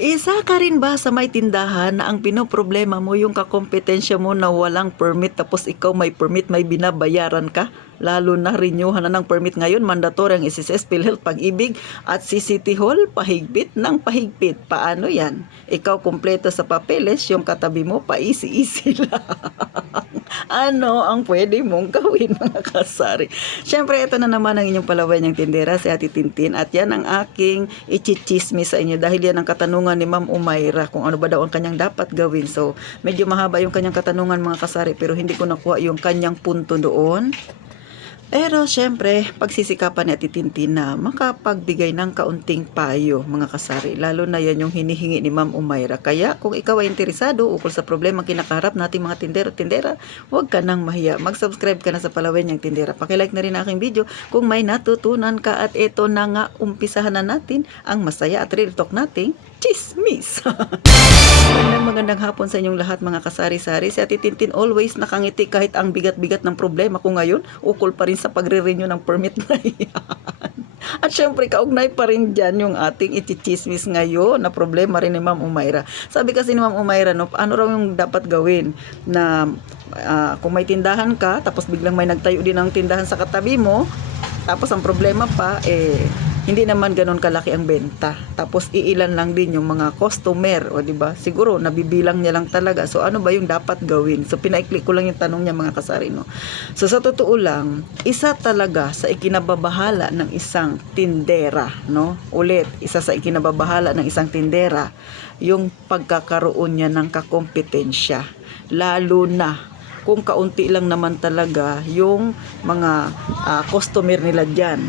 Isa ka rin ba sa may tindahan na ang pinoproblema mo yung kakompetensya mo na walang permit tapos ikaw may permit, may binabayaran ka? Lalo na renewhan na ng permit ngayon, mandatory ang SSS, PhilHealth, Pag-ibig at si City Hall, pahigpit ng pahigpit. Paano yan? Ikaw kumpleto sa papeles, yung katabi mo pa-easy-easy lang. Ano ang pwede mong gawin, mga kasari? Siyempre, ito na naman ang inyong palaway niyang tindera, si Ate Tintin. At yan ang aking ichichismis sa inyo dahil yan ang katanungan ni Ma'am Umayra kung ano ba daw ang kanyang dapat gawin. So, medyo mahaba yung kanyang katanungan, mga kasari, pero hindi ko nakuha yung kanyang punto doon. Pero syempre, pagsisikapan ni Ate Tintin na makapagbigay ng kaunting payo, mga kasari. Lalo na yan yung hinihingi ni Ma'am Umayra. Kaya kung ikaw ay interesado ukol sa problema kinakaharap nating mga tindero-tindera, huwag ka nang mahiya. Mag-subscribe ka na sa Palaway Niyang Tindera. Pakilike na rin ang aking video kung may natutunan ka. At ito na nga, umpisahan na natin ang masaya at real talk nating chismis. Magandang hapon sa inyong lahat, mga kasari-sari. Si Ate Tintin always nakangiti kahit ang bigat-bigat ng problema ko ngayon. Ukol pa rin sa pagre-renew ng permit na yan. At syempre, kaugnay pa rin dyan yung ating ichichismis ngayon na problema rin ni Ma'am Umayra. Sabi kasi ni Ma'am Umayra, no, ano raw yung dapat gawin na kung may tindahan ka, tapos biglang may nagtayo din ng tindahan sa katabi mo, tapos ang problema pa, hindi naman ganoon kalaki ang benta. Tapos iilan lang din yung mga customer, o di ba? Siguro nabibilang niya lang talaga. So ano ba yung dapat gawin? So pinaikli ko lang yung tanong niya, mga kasari, no. So sa totoo lang, isa talaga sa ikinababahala ng isang tindera, no. Ulit, isa sa ikinababahala ng isang tindera yung pagkakaroon niya ng kakompetensya. Lalo na kung kaunti lang naman talaga yung mga customer nila dyan.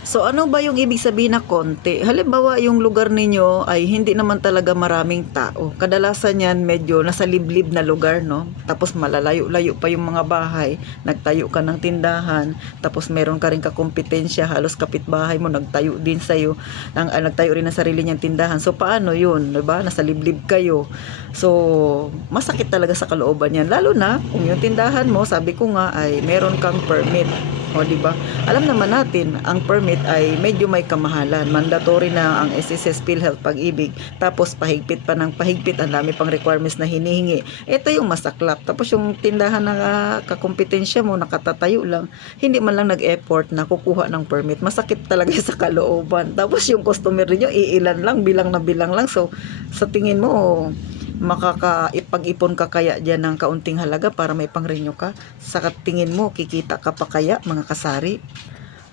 So ano ba yung ibig sabihin na konti? Halimbawa, yung lugar ninyo ay hindi naman talaga maraming tao. Kadalasan yan medyo nasa liblib na lugar, no? Tapos malalayo-layo pa yung mga bahay. Nagtayo ka ng tindahan, tapos meron ka rin kakompetensya, halos kapitbahay mo nagtayo din sa'yo, nagtayo rin ng sarili niyang tindahan. So paano yun, diba? Nasa liblib kayo. So masakit talaga sa kalooban yan. Lalo na kung yung tindahan mo, sabi ko nga, ay meron kang permit. O di ba? Alam naman natin, ang permit ay medyo may kamahalan. Mandatory na ang SSS, PhilHealth, Pag-ibig. Tapos pahigpit pa ng pahigpit, ang dami pang requirements na hinihingi. Ito yung masaklap. Tapos yung tindahan na kakompetensya mo, nakatatayo lang, hindi man lang nag-effort na kukuha ng permit. Masakit talaga sa kalooban. Tapos yung customer niyo, iilan lang, bilang na bilang lang. So, sa tingin mo, makakaipag-ipon ka kaya dyan ng kaunting halaga para may pang-renew ka? Sa tingin mo, kikita ka pa kaya, mga kasari?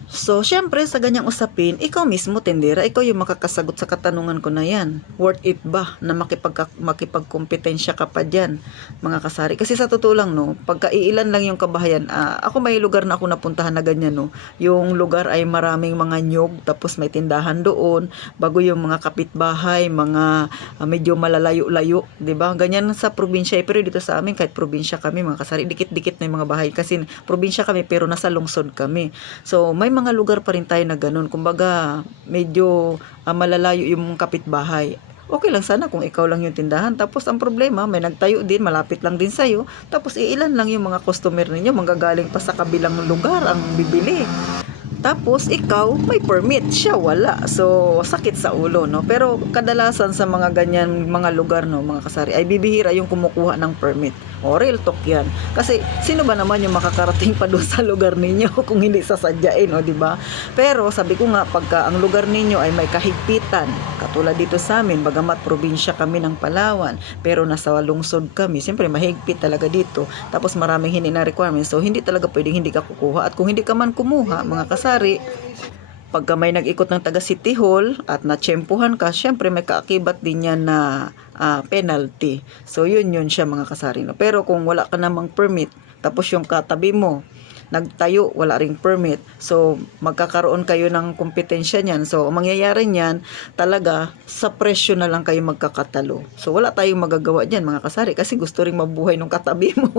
So, syempre, sa ganyang usapin, ikaw mismo, tindera, ikaw yung makakasagot sa katanungan ko na yan. Worth it ba na makipagkompetensya ka pa dyan, mga kasari? Kasi sa totoo lang, no, pagka iilan lang yung kabahayan, ako may lugar na ako napuntahan na ganyan, no. Yung lugar ay maraming mga nyog, tapos may tindahan doon, bago yung mga kapitbahay, mga medyo malalayo-layo, 'di ba? Ganyan sa probinsya, pero dito sa amin, kahit probinsya kami, mga kasari, dikit-dikit na yung mga bahay. Kasi probinsya kami, pero nasa lungsod kami. So, may mga lugar pa rin tayo na ganun. Kumbaga, medyo malalayo yung kapitbahay. Okay lang sana kung ikaw lang yung tindahan. Tapos ang problema, may nagtayo din, malapit lang din sa'yo. Tapos iilan lang yung mga customer ninyo, manggagaling pa sa kabilang lugar ang bibili. Tapos ikaw may permit, siya wala. So sakit sa ulo, no. Pero kadalasan sa mga ganyan mga lugar, no, mga kasari, ay bibihira yung kumukuha ng permit. O real talk yan. Kasi sino ba naman yung makakarating pa doon sa lugar ninyo kung hindi sasadyain, o di ba? Pero sabi ko nga, pagka ang lugar ninyo ay may kahigpitan, katulad dito sa amin, bagamat probinsya kami ng Palawan, pero nasa lungsod kami, siyempre mahigpit talaga dito. Tapos maraming hindi na requirements. So hindi talaga pwedeng hindi ka kukuha. At kung hindi ka man kumuha, mga kasari, pagka may nag-ikot ng taga City Hall at natsyempuhan ka, syempre may kaakibat din yan na penalty. So yun siya, mga kasari, no? Pero kung wala ka namang permit, tapos yung katabi mo nagtayo, wala ring permit, so magkakaroon kayo ng kompetensya niyan. So mangyayari niyan, talaga sa presyo na lang kayo magkakatalo. So wala tayong magagawa diyan, mga kasari, kasi gusto ring mabuhay ng katabi mo.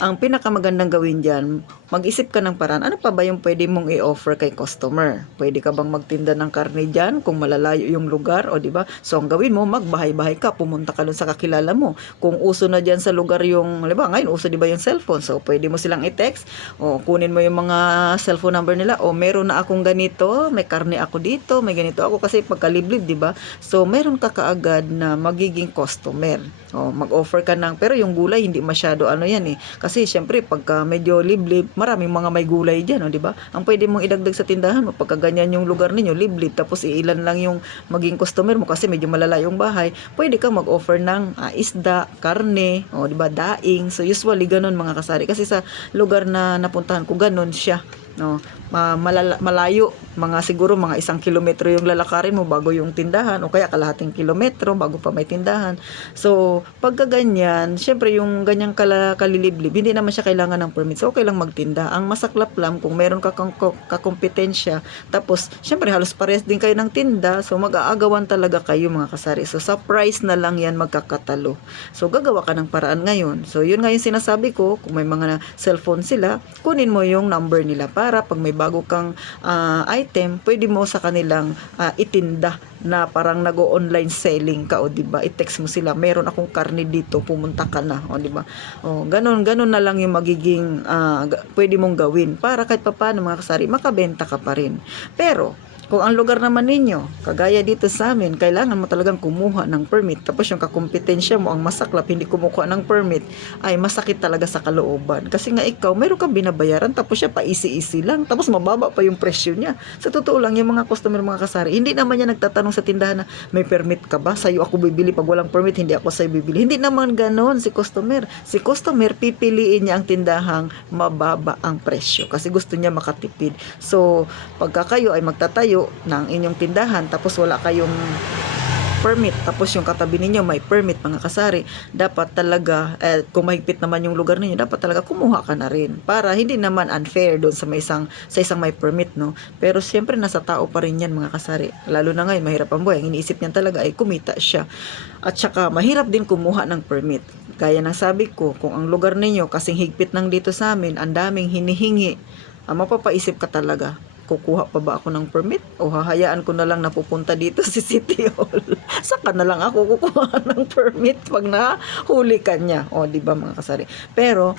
Ang pinakamagandang gawin diyan, mag-isip ka ng paraan. Ano pa ba yung pwede mong i-offer kay customer? Pwede ka bang magtinda ng karne diyan kung malalayo yung lugar, o di ba? So ang gawin mo, magbahay-bahay ka, pumunta ka doon sa kakilala mo. Kung uso na diyan sa lugar yung, di ba, ngayon uso di ba yung cellphone? So pwede mo silang i-text, O kunin mo yung mga cellphone number nila, o meron na akong ganito, may karne ako dito, may ganito ako, kasi pagkaliblib, di ba? So meron ka kaagad na magiging customer. O mag-offer ka ng, pero yung gulay hindi masyado ano yan eh. Kasi syempre pagka medyo liblib, maraming mga may gulay diyan, di ba? Ang pwede mong idagdag sa tindahan mo pagka ganyan yung lugar ninyo, liblib, tapos iilan lang yung maging customer mo kasi medyo malala yung bahay, pwede kang mag-offer ng isda, karne, o di ba, daing. So usually ganun mga kasari, kasi sa lugar na napuntahan ko ganun siya, no. Malayo, mga siguro mga 1 kilometro yung lalakarin mo bago yung tindahan, o kaya kalahating kilometro bago pa may tindahan. So pagka ganyan, syempre yung ganyang kaliliblib, hindi naman siya kailangan ng permit, so okay lang magtinda. Ang masaklap lang kung meron ka kakompetensya, tapos syempre halos parehas din kayo ng tinda, so mag-aagawan talaga kayo mga kasari. So sa price na lang yan magkakatalo. So gagawa ka ng paraan ngayon. So yun nga yung sinasabi ko, kung may mga cellphone sila, kunin mo yung number nila para pag may bago kang item, pwede mo sa kanilang itinda na parang nag-o-online selling ka, o di ba? I-text mo sila, meron akong karne dito, pumunta ka na, o di ba? O ganun na lang yung magiging pwede mong gawin para kahit papaano mga kasari makabenta ka pa rin. Pero kung ang lugar naman ninyo, kagaya dito sa amin, kailangan mo talagang kumuha ng permit, tapos yung kakompetensya mo ang masaklap, hindi kumukuha ng permit, ay masakit talaga sa kalooban. Kasi nga ikaw, meron kang binabayaran, tapos siya pa easy lang, tapos mababa pa yung presyo niya. Sa totoo lang, yung mga customer, mga kasari, hindi naman niya nagtatanong sa tindahan na, may permit ka ba? Sa'yo ako bibili, pag walang permit, hindi ako sa'yo bibili. Hindi naman ganon si customer. Si customer, pipiliin niya ang tindahang mababa ang presyo, kasi gusto niya makatipid. So, pagka kayo ay magtatayo ng inyong tindahan, tapos wala kayong permit, tapos yung katabi ninyo may permit, mga kasari, dapat talaga, kung mahigpit naman yung lugar ninyo, dapat talaga kumuha ka na rin, para hindi naman unfair doon sa isang may permit, no? Pero siyempre nasa tao pa rin yan, mga kasari, lalo na ngayon mahirap ang buhay, ang iniisip niyan talaga ay kumita siya, at saka mahirap din kumuha ng permit. Kaya nang sabi ko, kung ang lugar ninyo kasing higpit ng dito sa amin, ang daming hinihingi, mapapaisip ka talaga, kukuha pa ba ako ng permit, o hahayaan ko na lang napupunta dito si City Hall? Saka na lang ako kukuha ng permit pag nahuli ka niya, o di ba mga kasari? Pero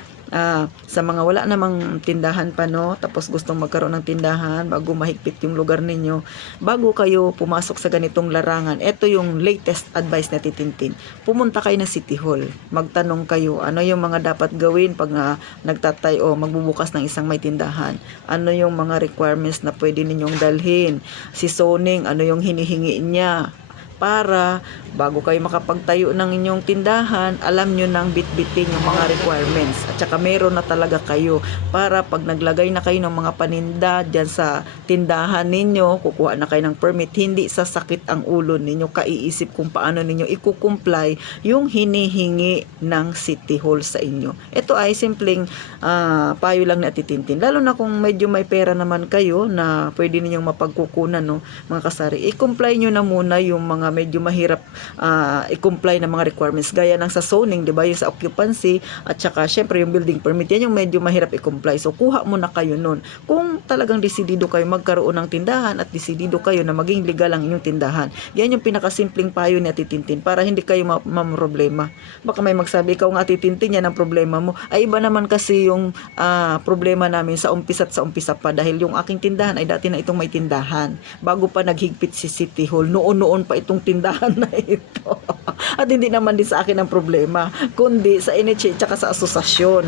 sa mga wala namang tindahan pa, no, tapos gustong magkaroon ng tindahan bago mahigpit yung lugar ninyo, bago kayo pumasok sa ganitong larangan, ito yung latest advice na titintin. Pumunta kayo ng City Hall, magtanong kayo ano yung mga dapat gawin pag nagtatay o magbubukas ng isang may tindahan, ano yung mga requirements na pwede ninyong dalhin, si zoning, ano yung hinihingi niya, para bago kayo makapagtayo ng inyong tindahan, alam nyo nang bitbitin yung mga requirements, at saka meron na talaga kayo, para pag naglagay na kayo ng mga paninda dyan sa tindahan ninyo, kukuha na kayo ng permit, hindi sasakit ang ulo ninyo kaiisip kung paano ninyo ikukumply yung hinihingi ng City Hall sa inyo. Ito ay simpleng payo lang na titintin, lalo na kung medyo may pera naman kayo na pwede ninyong mapagkukunan, no, mga kasari, i-comply nyo na muna yung mga medyo mahirap i-comply ng mga requirements, gaya ng sa zoning, di ba, yung sa occupancy, at saka syempre yung building permit, yan yung medyo mahirap i-comply. So kuha muna kayo nun kung talagang desidido kayo magkaroon ng tindahan, at desidido kayo na maging legal ang inyong tindahan. Yan yung pinakasimpleng payo ni Titintin, para hindi kayo mamroblema. Baka may magsabi, ikaw nga Titintin, yan ang problema mo. Ay iba naman kasi yung problema namin sa umpisa pa, dahil yung aking tindahan ay dati na itong may tindahan bago pa naghigpit si City Hall, noon pa itong tindahan na ito. At hindi naman din sa akin ang problema, kundi sa NHA at sa asosasyon.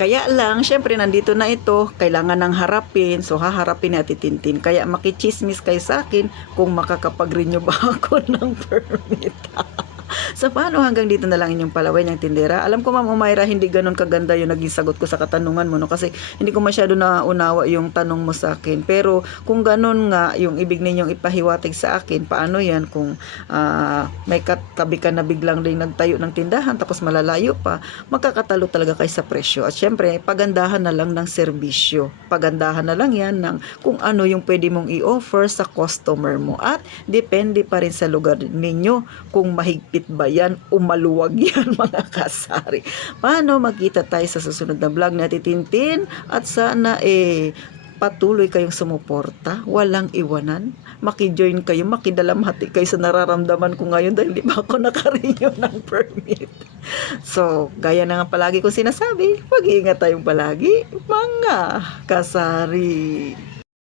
Kaya lang, syempre nandito na ito, kailangan nang harapin, so haharapin natin Tintin. Kaya makichismis kayo sa akin kung makakapag-renew ba ako ng permit. So paano, hanggang dito na lang inyong palaway ng tindera. Alam ko Ma'am Umayra, hindi ganun kaganda yung naging sagot ko sa katanungan mo, no? Kasi hindi ko masyado naunawa yung tanong mo sa akin. Pero kung ganun nga yung ibig ninyong ipahiwatig sa akin, paano yan kung may katabi ka na biglang din nagtayo ng tindahan tapos malalayo pa, magkakatalo talaga kayo sa presyo. At syempre, pagandahan na lang ng serbisyo. Pagandahan na lang yan ng kung ano yung pwede mong i-offer sa customer mo. At depende pa rin sa lugar ninyo kung mahigpit ba yan o maluwag yan, mga kasari. Paano, magkita tayo sa susunod na vlog na Titintin, at sana patuloy kayong sumuporta, walang iwanan. Makijoin kayo, makidalamhati kayo sa nararamdaman ko ngayon dahil di ba ako nakarenew ng permit. So, gaya na nga palagi ko sinasabi, mag-iingat tayong palagi, mga kasari.